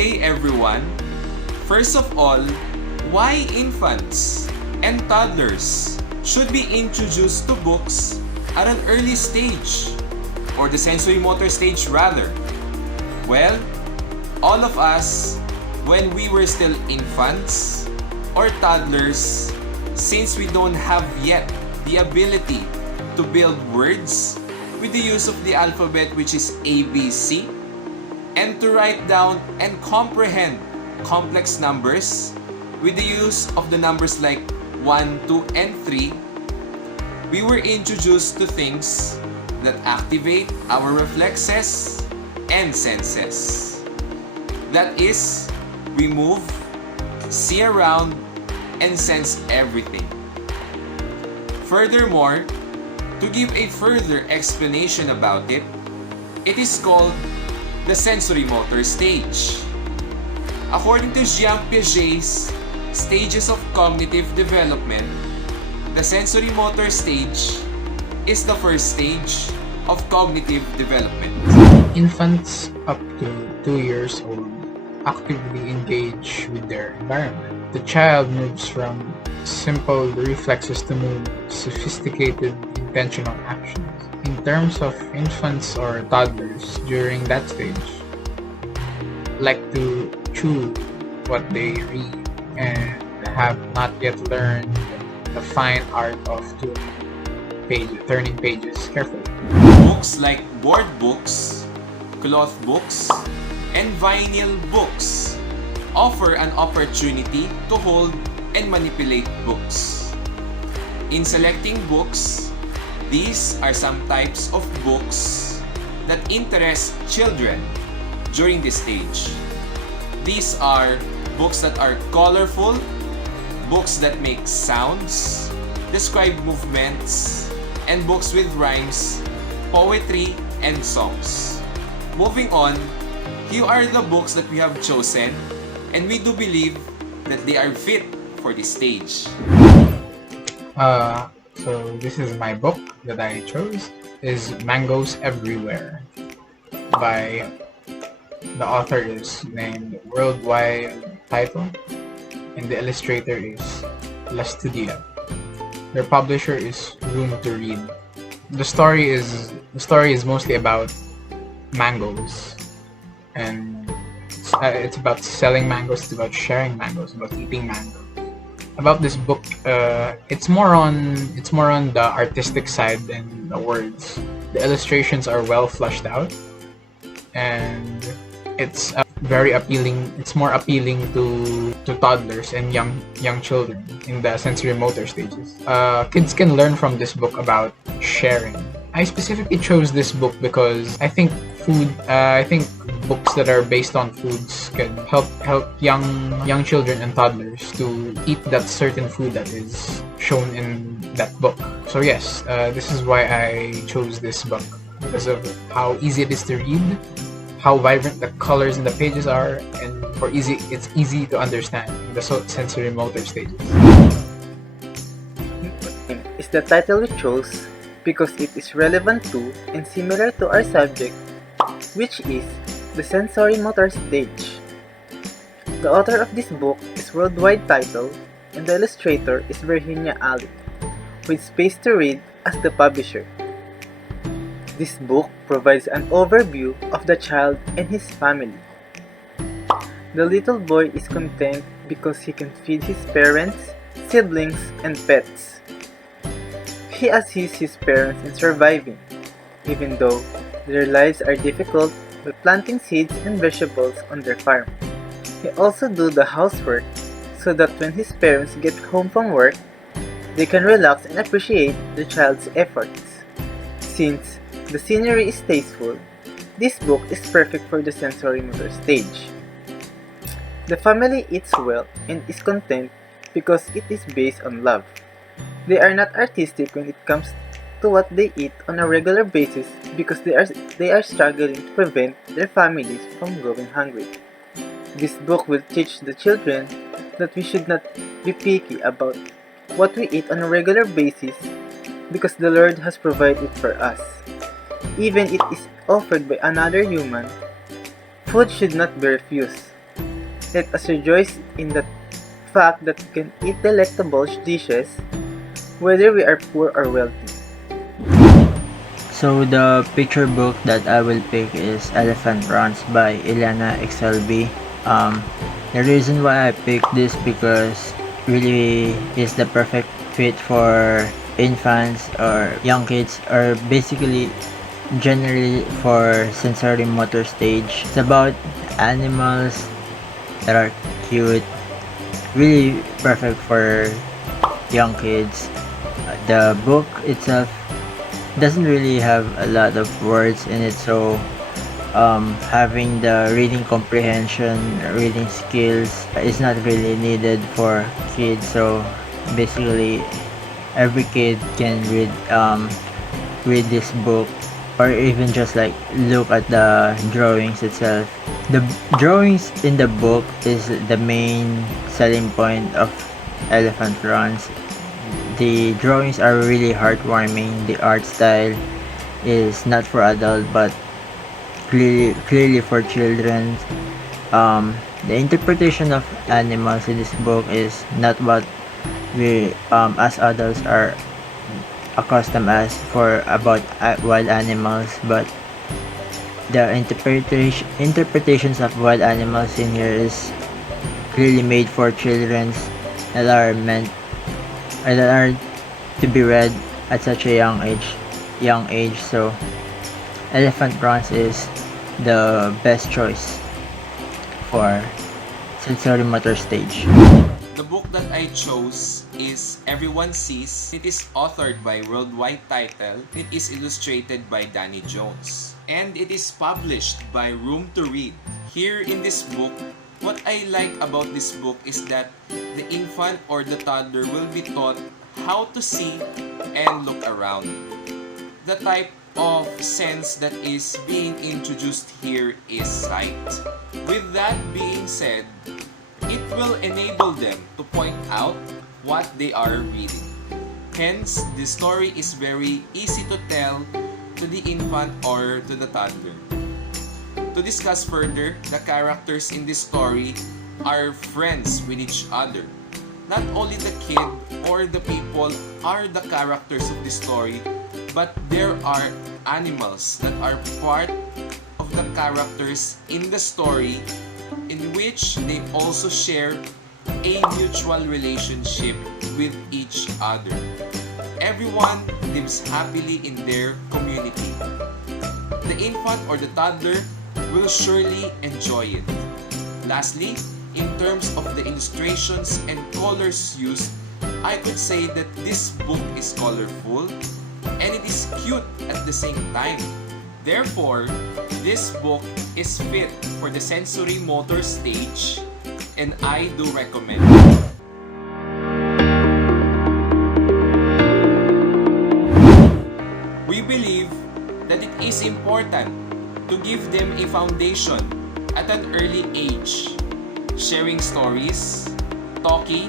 day, everyone. First of all, why infants and toddlers should be introduced to books at an early stage, or the sensorimotor stage rather? Well, all of us, when we were still infants or toddlers, since we don't have yet the ability to build words with the use of the alphabet, which is ABC, and to write down and comprehend complex numbers with the use of the numbers like 1, 2, and 3, we were introduced to things that activate our reflexes and senses. That is, we move, see around, and sense everything. Furthermore, to give a further explanation about it, it is called the sensorimotor stage. According to Jean Piaget's stages of cognitive development, the sensorimotor stage is the first stage of cognitive development. Infants up to 2 years old actively engage with their environment. The child moves from simple reflexes to more sophisticated intentional actions. In terms of infants or toddlers during that stage, like to chew what they read and have not yet learned the fine art of turning pages carefully. Books like board books, cloth books, and vinyl books offer an opportunity to hold and manipulate books. In selecting books, these are some types of books that interest children during this stage. These are books that are colorful, books that make sounds, describe movements, and books with rhymes, poetry, and songs. Moving on, here are the books that we have chosen, and we do believe that they are fit for this stage. So this is my book that I chose, is Mangoes Everywhere by the author is named Worldwide Title, and the illustrator is La Studia. Their publisher is Room to Read. The story is mostly about mangoes, and it's about selling mangoes, it's about sharing mangoes, about eating mangoes. About this book, it's more on the artistic side than the words. The illustrations are well fleshed out, and it's very appealing. It's more appealing to toddlers and young children in the sensorimotor stages. Kids can learn from this book about sharing. I specifically chose this book because I think books that are based on foods can help young children and toddlers to eat that certain food that is shown in that book. So yes, this is why I chose this book, because of how easy it is to read, how vibrant the colors in the pages are, and it's easy to understand the sensorimotor stages. Is the title we chose because it is relevant to and similar to our subject, which is the sensorimotor stage. The author of this book is Worldwide Title, and the illustrator is Virginia Ali, with Space to Read as the publisher. This book provides an overview of the child and his family. The little boy is content because he can feed his parents, siblings, and pets. He assists his parents in surviving, even though their lives are difficult by planting seeds and vegetables on their farm. He also does the housework so that when his parents get home from work, they can relax and appreciate the child's efforts. Since the scenery is tasteful, this book is perfect for the sensorimotor stage. The family eats well and is content because it is based on love. They are not artistic when it comes to what they eat on a regular basis because they are struggling to prevent their families from going hungry. This book will teach the children that we should not be picky about what we eat on a regular basis because the Lord has provided it for us. Even if it is offered by another human, food should not be refused. Let us rejoice in the fact that we can eat delectable dishes whether we are poor or wealthy. So the picture book that I will pick is Elephant Runs by Ilana XLB. The reason why I picked this because really is the perfect fit for infants or young kids or basically generally for sensorimotor stage. It's about animals that are cute, really perfect for young kids. The book itself doesn't really have a lot of words in it, so having the reading comprehension, reading skills is not really needed for kids. So basically, every kid can read this book, or even just like look at the drawings itself. The drawings in the book is the main selling point of Elephant Runs. The drawings are really heartwarming. The art style is not for adults but clearly for children. The interpretation of animals in this book is not what we as adults are accustomed as for about wild animals, but the interpretations of wild animals in here is clearly made for children that are meant that are to be read at such a young age. So Elephant Runs is the best choice for Sensorimotor Stage. The book that I chose is Everyone Sees. It is authored by worldwide title. It is illustrated by Danny Jones. And it is published by Room to Read. Here in this book, what I like about this book is that the infant or the toddler will be taught how to see and look around. The type of sense that is being introduced here is sight. With that being said, it will enable them to point out what they are reading. Hence, the story is very easy to tell to the infant or to the toddler. To discuss further, the characters in this story are friends with each other. Not only the kid or the people are the characters of the story, but there are animals that are part of the characters in the story, in which they also share a mutual relationship with each other. Everyone lives happily in their community. The infant or the toddler will surely enjoy it. Lastly, in terms of the illustrations and colors used, I could say that this book is colorful and it is cute at the same time. Therefore, this book is fit for the sensorimotor stage and I do recommend it. We believe that it is important to give them a foundation at an early age, sharing stories, talking,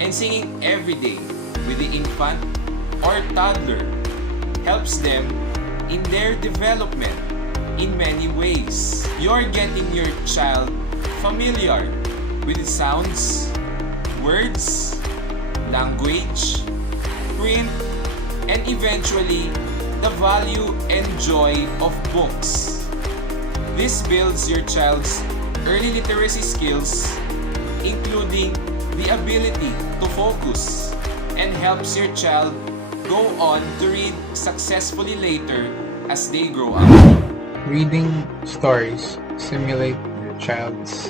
and singing every day with the infant or toddler helps them in their development in many ways. You're getting your child familiar with sounds, words, language, print, and eventually the value and joy of books. This builds your child's early literacy skills, including the ability to focus, and helps your child go on to read successfully later as they grow up. Reading stories simulate your child's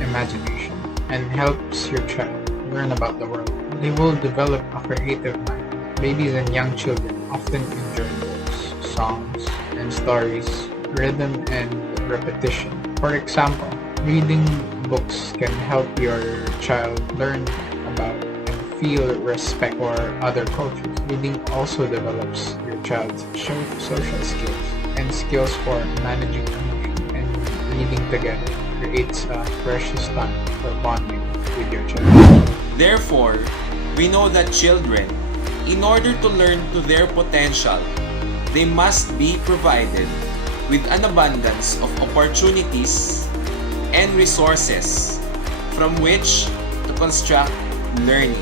imagination and helps your child learn about the world. They will develop a creative mind. Babies and young children often enjoy books, songs, and stories, rhythm and repetition. For example, reading books can help your child learn about and feel respect for other cultures. Reading also develops your child's social skills and skills for managing emotion, and reading together creates a precious time for bonding with your child. Therefore, we know that children, in order to learn to their potential, they must be provided with an abundance of opportunities and resources from which to construct learning.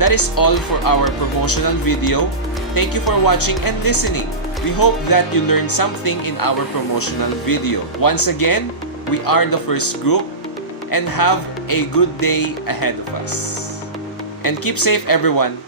That is all for our promotional video. Thank you for watching and listening. We hope that you learned something in our promotional video. Once again, we are the first group and have a good day ahead of us. And keep safe, everyone.